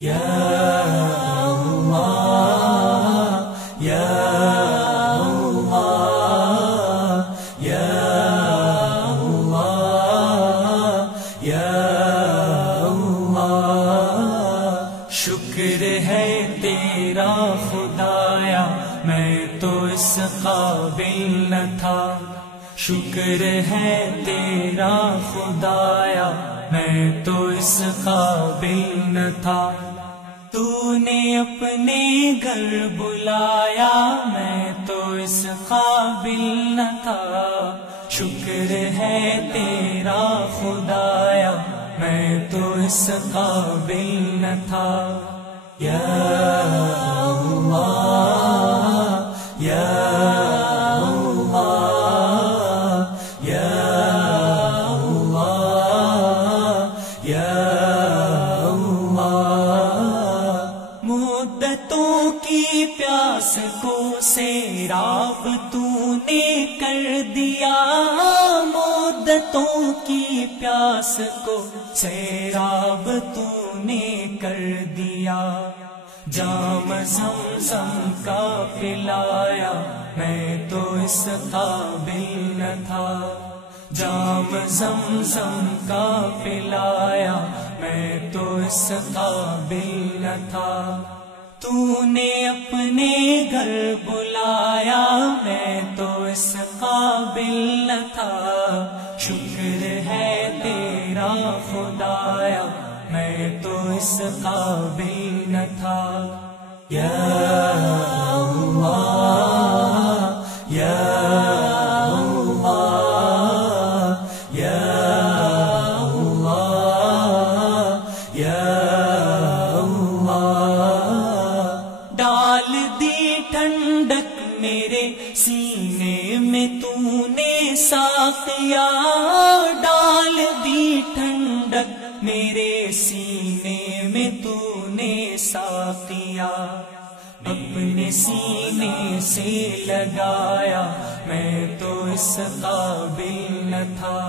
یا اللہ یا اللہ یا اللہ یا اللہ، شکر ہے تیرا خدایا میں تو اس قابل نہ تھا، شکر ہے تیرا خدایا میں تو اس قابل نہ تھا، تو نے اپنے گھر بلایا میں تو اس قابل نہ تھا، شکر ہے تیرا خدایا میں تو اس قابل نہ تھا، یا اللہ یا پیاس کو سیراب تو نے کر دیا، مدتوں کی پیاس کو سیراب تو نے کر دیا، جام زمزم کا پلایا میں تو اس قابل نہ تھا، جام زمزم کا پلایا میں تو اس قابل نہ تھا، تو نے اپنے گھر بلایا میں تو اس قابل نہ تھا، شکر ہے تیرا خدایا میں تو اس قابل نہ تھا، یا اللہ یا اللہ یا اللہ یا ٹھنڈک میرے سینے میں تو نے ساقیا، ڈال دی ٹھنڈک میرے سینے میں تو نے ساقیا، اپنے سینے سے لگایا میں تو اس قابل نہ تھا،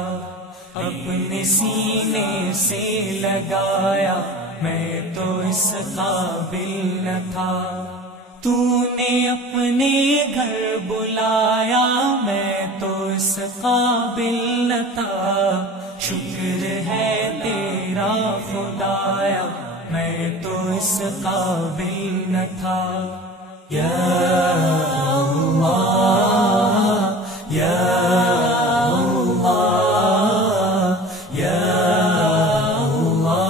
اپنے سینے سے لگایا میں تو اس قابل نہ تھا، تو نے اپنے گھر بلایا میں تو اس قابل نہ تھا، شکر ہے تیرا خدایا میں تو اس قابل نہ تھا، یا اللہ یا اللہ یا اللہ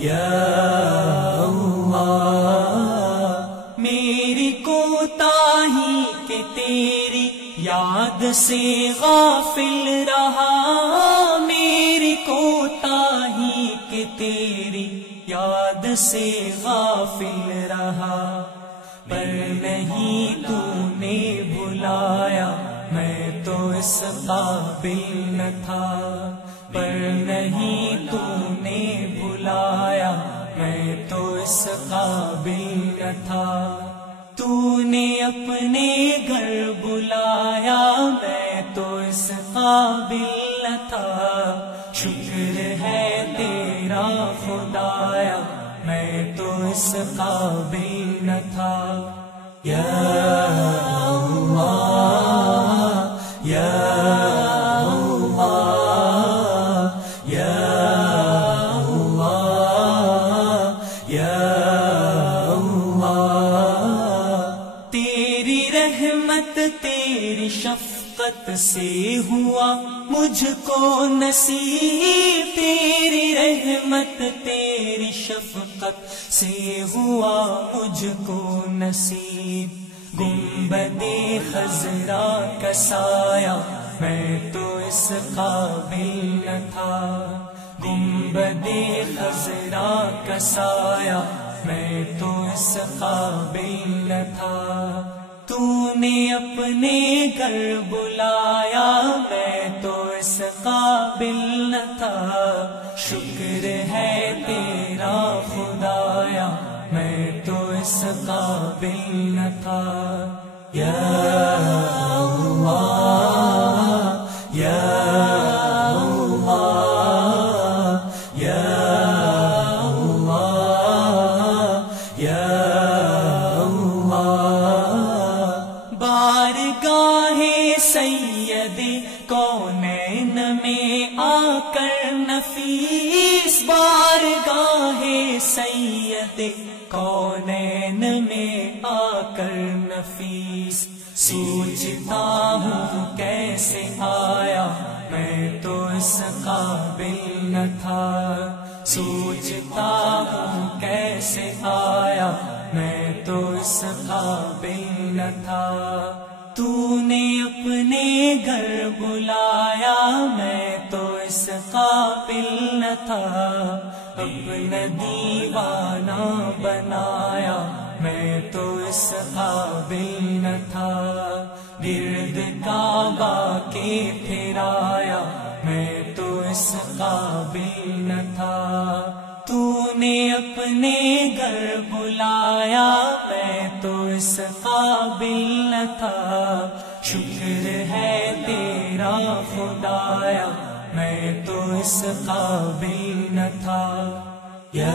یا کہ تیری یاد سے غافل رہا، میری کوتاہی کہ تیری یاد سے غافل رہا، پر نہیں تو نے بلایا میں تو اس قابل نہ تھا، پر نہیں تو نے بلایا میں تو اس قابل نہ تھا، تو نے اپنے گھر بلایا میں تو اس قابل نہ تھا، شکر ہے تیرا خدایا میں تو اس قابل نہ تھا، یا اللہ یا اللہ یا اللہ یا رحمت تیری شفقت سے ہوا مجھ کو نصیب، تیری رحمت تیری شفقت سے ہوا مجھ کو نصیب، گنبد خضرا کا سایہ میں تو اس قابل نہ تھا، گنبد خضرا کا سایہ میں تو اس قابل نہ تھا، تو نے اپنے گھر بلایا میں تو اس قابل نہ تھا، شکر ہے تیرا خدایا میں تو اس قابل نہ تھا، یا اللہ یا اللہ یا اللہ راہ سید کونین میں آ کر نفیس، سوچتا ہوں کیسے آیا میں تو اس قابل نہ تھا، سوچتا ہوں کیسے آیا میں تو اس قابل نہ تھا، تو نے اپنے گھر بلایا میں تو اس قابل نہ تھا، اپنا دیوانہ بنایا میں تو اس قابل نہ تھا، گرد کعبہ کے پھرایا میں تو اس قابل نہ تھا، تو نے اپنے گھر بلایا میں تو اس قابل نہ تھا، شکر ہے تیرا خدایا میں تو اس قابل نہ تھا، یا